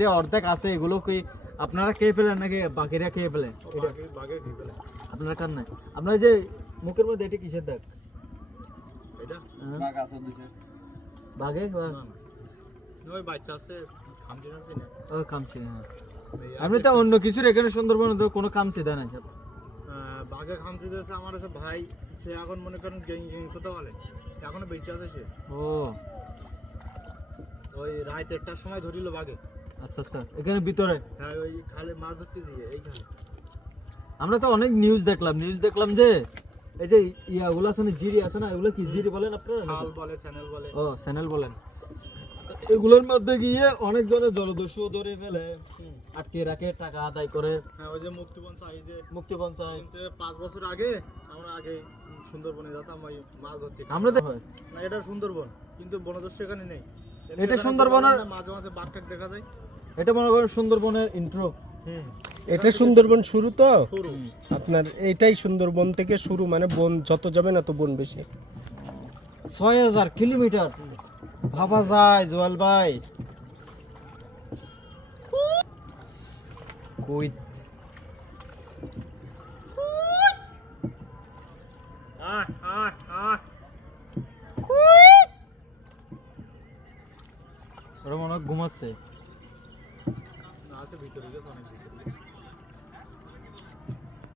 যে অর্ধেক আছে এগুলো কি আপনারা খেয়ে ফেলেন নাকি বাকিরা খেয়ে ফেলে? আপনারা খান না? আপনার যে মুখের মধ্যে এটি কিসের দাগ? এটা হ্যাঁ। বাঘ আছে দিছে বাঘে না না ওই বাচ্চা আছে খামছি না কিনা ও কামছে। হ্যাঁ আপনি তো অন্য কিছুর এখানে সুন্দরবনে তো কোনো কামছে দেয় না। বাঘে খামছি দিয়েছে আমার আছে ভাই, সে এখন মনে করেন গেং গেং কোথাও বলে এখনো বেঁচে আছে সে। ও ওই রাত 1টার সময় ধরিল বাঘে। আচ্ছা আচ্ছা, এখানে ভিতরে হ্যাঁ ওই খালে মাছ ধরতে দিয়ে এইখানে। আমরা তো অনেক নিউজ দেখলাম যে এই যে ইয়াগুলো আছে না, জিরি আছে না, এগুলো কি জিরি বলেন আপনারা? খাল বলে চ্যানেল বলে। ও চ্যানেল বলেন। এগুলোর মধ্যে গিয়ে অনেক জনের জলদস্যু ধরে ফেলে, আটকে রাখে, টাকা আদায় করে। হ্যাঁ ওই যে মুক্তিপণ চাই যে মুক্তি পঞ্চায়েত। কিন্তু 5 বছর আগে আমরা আগে সুন্দরবনে যেতাম ওই মাছ ধরতে। আমরা তো না এটা সুন্দরবন কিন্তু বনদস্যু এখানে নেই। এটা সুন্দরবনের মাঝে মাঝে বাঘ টাক দেখা যায়। এটা মনে করেন সুন্দরবনের ইন্ট্রো। এটা সুন্দরবন শুরু তো শুরু আপনার এইটাই সুন্দরবন থেকে শুরু, মানে বন যত যাবে না তো বন বেশি। 6000 কিলোমিটার ভাবা যায় জোয়াল ভাই। কই আহ আহ আহ ওরা মনে হয় ঘুমাচ্ছে। না আছে ভিতরে গেছে অনেক ভিতরে।